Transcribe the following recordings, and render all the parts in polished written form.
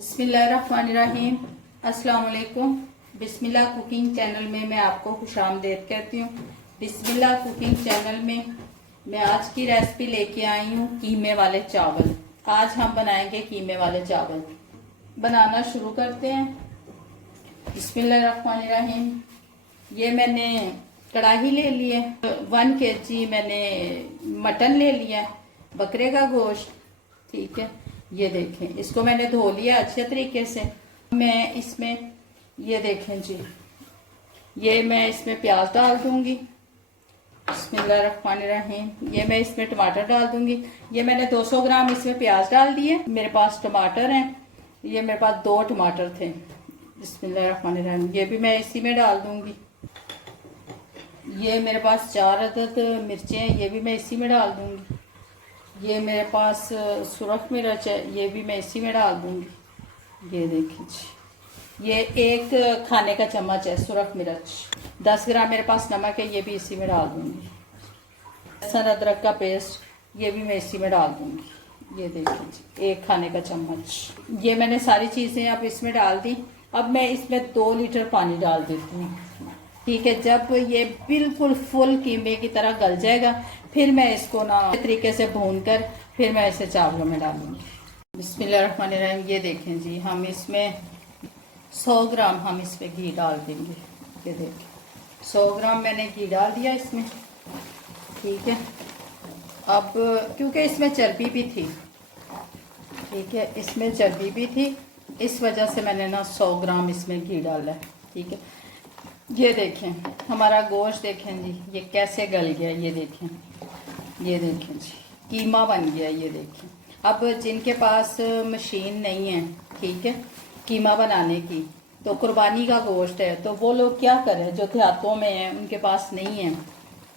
बिस्मिल्लाहिर्रहमानिर्रहीम। अस्सलाम वालेकुम। बिस्मिल्लाह कुकिंग चैनल में मैं आपको खुशामदीद कहती हूँ। बिस्मिल्लाह कुकिंग चैनल में मैं आज की रेसिपी लेके आई हूँ कीमे वाले चावल। आज हम बनाएंगे कीमे वाले चावल। बनाना शुरू करते हैं। बिस्मिल्लाहिर्रहमानिर्रहीम। ये मैंने कढ़ाई ले ली है। 1 kg मैंने मटन ले लिया, बकरे का गोश्त। ठीक है, ये देखें, इसको मैंने धो लिया अच्छे तरीके से। मैं इसमें ये देखें जी, ये मैं इसमें प्याज डाल दूंगी। बिस्मिल्लाहिर्रहमानिर्रहीम। ये मैं इसमें टमाटर डाल दूंगी। ये मैंने 200 ग्राम इसमें प्याज डाल दिए। मेरे पास टमाटर हैं, ये मेरे पास 2 टमाटर थे। बिस्मिल्लाहिर्रहमानिर्रहीम। ये भी मैं इसी में डाल दूंगी। ये मेरे पास 4 अदद मिर्चें हैं, ये भी मैं इसी में डाल दूंगी। ये मेरे पास सुरख मिर्च है, ये भी मैं इसी में डाल दूंगी। ये देखिए जी, ये 1 खाने का चम्मच है सुरख मिर्च। 10 ग्राम मेरे पास नमक है, ये भी इसी में डाल दूंगी। लहसुन अदरक का पेस्ट, ये भी मैं इसी में डाल दूंगी। ये देखिए जी, 1 खाने का चम्मच। ये मैंने सारी चीज़ें अब इसमें डाल दी। अब मैं इसमें 2 लीटर पानी डाल देती हूँ। ठीक है, जब ये बिल्कुल फुल कीमे की तरह गल जाएगा, फिर मैं इसको ना तरीके से भून कर फिर मैं इसे चावलों में डालूंगी। बिस्मिल्लाहिर्रहमानिर्रहीम। ये देखें जी, हम इसमें 100 ग्राम हम इसमें घी डाल देंगे। ये देखें, 100 ग्राम मैंने घी डाल दिया इसमें। ठीक है, अब क्योंकि इसमें चर्बी भी थी, ठीक है, इसमें चर्बी भी थी, इस वजह से मैंने ना 100 ग्राम इसमें घी डाला है। ठीक है, ये देखें हमारा गोश्त, देखें जी ये कैसे गल गया। ये देखें, ये देखें जी, कीमा बन गया। ये देखें, अब जिनके पास मशीन नहीं है, ठीक है, कीमा बनाने की, तो कुर्बानी का गोश्त है, तो वो लोग क्या करें जो देहातों में हैं, उनके पास नहीं है।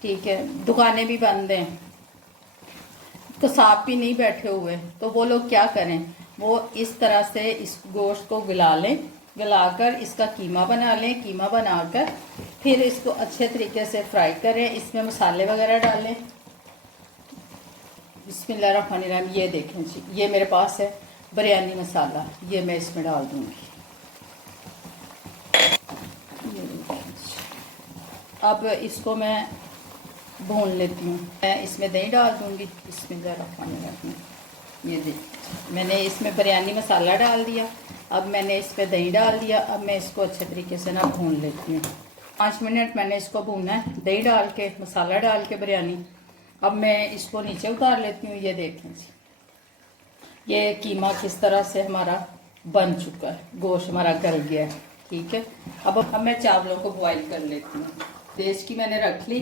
ठीक है, दुकानें भी बंद हैं, कसाब भी नहीं बैठे हुए, तो वो लोग क्या करें, वो इस तरह से इस गोश्त को गला लें, गलाकर इसका कीमा बना लें। कीमा बनाकर फिर इसको अच्छे तरीके से फ्राई करें, इसमें मसाले वगैरह डालें। बिस्मिल्लाहिर्रहमानिर्रहीम। ये देखें जी, ये मेरे पास है बिरयानी मसाला, ये मैं इसमें डाल दूंगी। ये देखें जी, अब इसको मैं भून लेती हूँ। मैं इसमें दही डाल दूंगी। बिस्मिल्लाहिर्रहमानिर्रहीम। ये देखिए, मैंने इसमें बिरयानी मसाला डाल दिया। अब मैंने इस पर दही डाल दिया। अब मैं इसको अच्छे तरीके से ना भून लेती हूँ। 5 मिनट मैंने इसको भूना है, दही डाल के, मसाला डाल के बिरयानी। अब मैं इसको नीचे उतार लेती हूँ। ये देखें, ये कीमा किस तरह से हमारा बन चुका है, गोश्त हमारा गल गया है। ठीक है, अब मैं चावलों को बॉईल कर लेती हूँ। तेज की मैंने रख ली।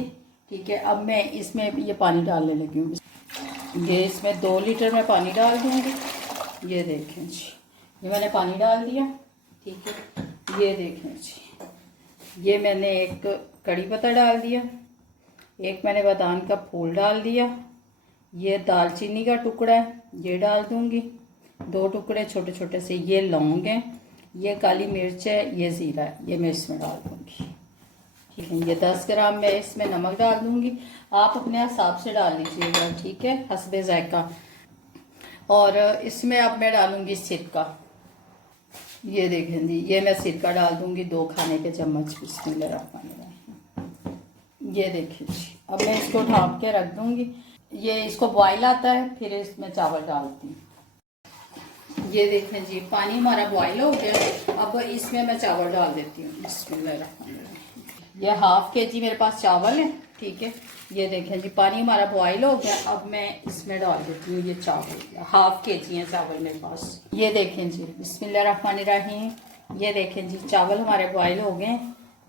ठीक है, अब मैं इसमें ये पानी डालने लगी हूँ। ये इसमें 2 लीटर में पानी डाल दूँगी। ये देखें जी, ये मैंने पानी डाल दिया। ठीक है, ये देखें जी, ये मैंने 1 कड़ी पत्ता डाल दिया, 1 मैंने बादाम का फूल डाल दिया, ये दालचीनी का टुकड़ा है, ये डाल दूंगी, 2 टुकड़े छोटे छोटे से, ये लौंग है, ये काली मिर्च है, ये ज़ीरा है, ये मैं इसमें डाल दूंगी। ठीक है, ये 10 ग्राम मैं इसमें नमक डाल दूंगी। आप अपने हिसाब से डाल लीजिएगा, ठीक है, हस्बे जायका। और इसमें अब मैं डालूंगी सिरका। ये देखें जी, ये मैं सिरका डाल दूंगी 2 खाने के चम्मच। बिस्मिल्लाहिर्रहमानिर्रहीम। ये देखिए जी, अब मैं इसको ढाँप के रख दूंगी। ये इसको बॉईल आता है, फिर इसमें चावल डालती हूँ। ये देखें जी, पानी हमारा बॉईल हो गया। अब इसमें मैं चावल डाल देती हूँ। बिस्मिल्लाहिर्रहमानिर्रहीम। ये 1/2 kg मेरे पास चावल है। ठीक है, ये देखें जी, पानी हमारा बॉईल हो गया। अब मैं इसमें डाल देती हूँ ये चावल। 1/2 kg है चावल मेरे पास। ये देखें जी, बिस्मिल्लाहिर्रहमानिर्रहीम। ये देखें जी, चावल हमारे बॉईल हो गए।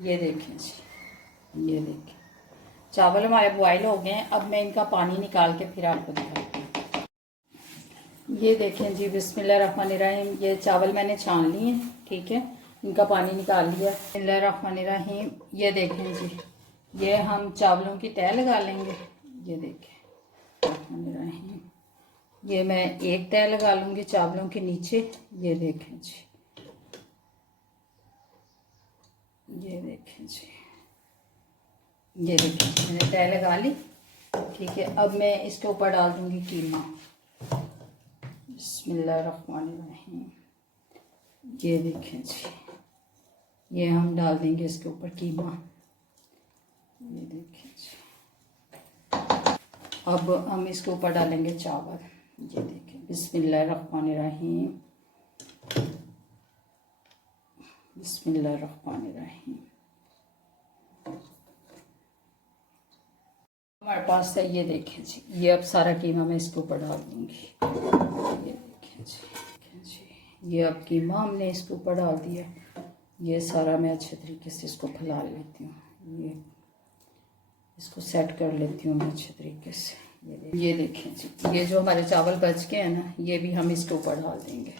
ये देखें जी, ये देखें, चावल हमारे बॉईल हो गए। अब मैं इनका पानी निकाल के फिर आपको दिखाती हूँ। ये देखें जी, बिस्मिल्लाहिर्रहमानिर्रहीम, ये चावल मैंने छान लिए। ठीक है, इनका पानी निकाल लिया। बिस्मिल्लाहिर्रहमानिर्रहीम। ये देखें जी, ये हम चावलों की तह लगा लेंगे। ये देखें, ये मैं 1 तह लगा लूँगी चावलों के नीचे। ये देखें जी, ये देखें जी, ये देखें, मैंने तह लगा ली। ठीक है, अब मैं इसके ऊपर डाल दूँगी कीमा। बिस्मिल्लाहिर्रहमानिर्रहीम। ये देखें जी, ये हम डाल देंगे इसके ऊपर कीमा। ये देखें जी, अब हम इसके ऊपर डालेंगे चावल। ये देखें, बिस्मिल्लाहिर्रहमानिर्रहीम, बिस्मिल्लाहिर्रहमानिर्रहीम। हमारे पास है, ये देखें जी, ये अब सारा कीमा मैं इसके ऊपर डाल दूँगी। ये देखें जी, देखें जी, ये अब कीमा हमने इसके ऊपर डाल दिया। ये सारा मैं अच्छे तरीके से इसको फैला लेती हूँ, ये इसको सेट कर लेती हूँ मैं अच्छे तरीके से। ये देखें जी, ये जो हमारे चावल बच गए हैं ना, ये भी हम इसके ऊपर डाल देंगे।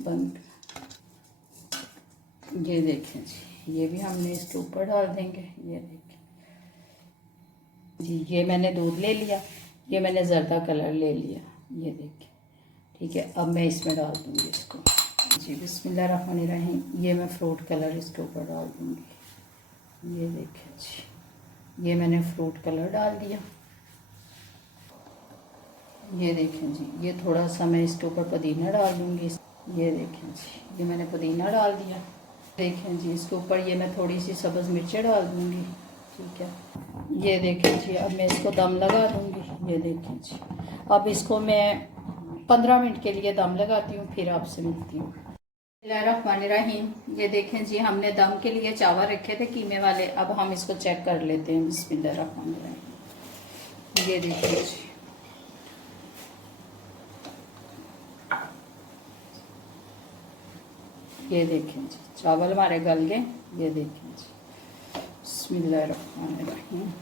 बंद। ये देखें जी, ये भी हमने इसके ऊपर डाल देंगे। ये देखें जी, ये मैंने दूध ले लिया, ये मैंने जर्दा कलर ले लिया। ये देखें, ठीक है। अब मैं इसमें डाल दूँगी इसको जी, बिस्मिल्लाहिर्रहमानिर्रहीम। ये मैं फ्रूट कलर इसके ऊपर डाल दूँगी। ये देखें जी, ये मैंने फ्रूट कलर डाल दिया। ये देखें जी, ये थोड़ा सा मैं इसके ऊपर पुदीना डाल दूँगी। ये देखें जी, ये मैंने पुदीना डाल दिया। देखें जी, इसके ऊपर ये मैं थोड़ी सी सब्ज़ मिर्चें डाल दूँगी, ठीक है। ये देखें जी, अब मैं इसको दम लगा दूँगी। ये देखें जी, अब इसको मैं 15 मिनट के लिए दम लगाती हूँ, फिर आपसे मिलती हूँ। बिस्मिल्लाहिर्रहमानिर्रहीम। ये देखें जी, हमने दम के लिए चावल रखे थे कीमे वाले, अब हम इसको चेक कर लेते हैं। बिस्मिल्लाहिर्रहमानिर्रहीम। ये देखें जी, ये देखें जी, चावल हमारे गल गए। ये देखें जी, बिस्मिल्लाहिर्रहमानिर्रहीम।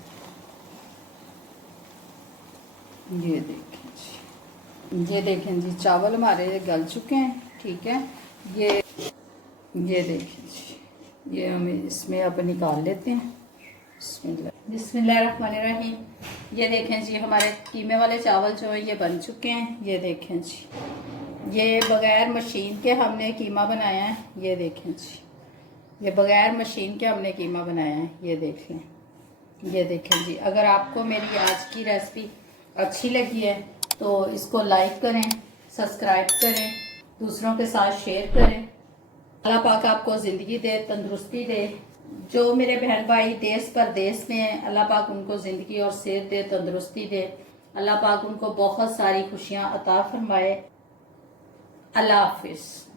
ये देखें जी, ये देखें जी, चावल हमारे गल चुके हैं, ठीक है। ये देखें जी, ये हम इसमें अब निकाल लेते हैं। बिस्मिल्लाहिर्रहमानिर्रहीम। ये देखें जी, हमारे कीमे वाले चावल जो है ये बन चुके हैं। ये देखें जी, ये बगैर मशीन के हमने कीमा बनाया है। ये देखें जी, ये बगैर मशीन के हमने कीमा बनाया है। ये देख लें। ये देखें जी, अगर आपको मेरी आज की रेसिपी अच्छी लगी है तो इसको लाइक करें, सब्सक्राइब करें, दूसरों के साथ शेयर करें। अल्लाह पाक आपको ज़िंदगी दे, तंदुरुस्ती दे। जो मेरे बहन भाई देश परदेश में हैं, अल्लाह पाक उनको ज़िंदगी और सेहत दे, तंदुरुस्ती दे। अल्लाह पाक उनको बहुत सारी खुशियाँ अता फरमाए। अल्लाह हाफिज़।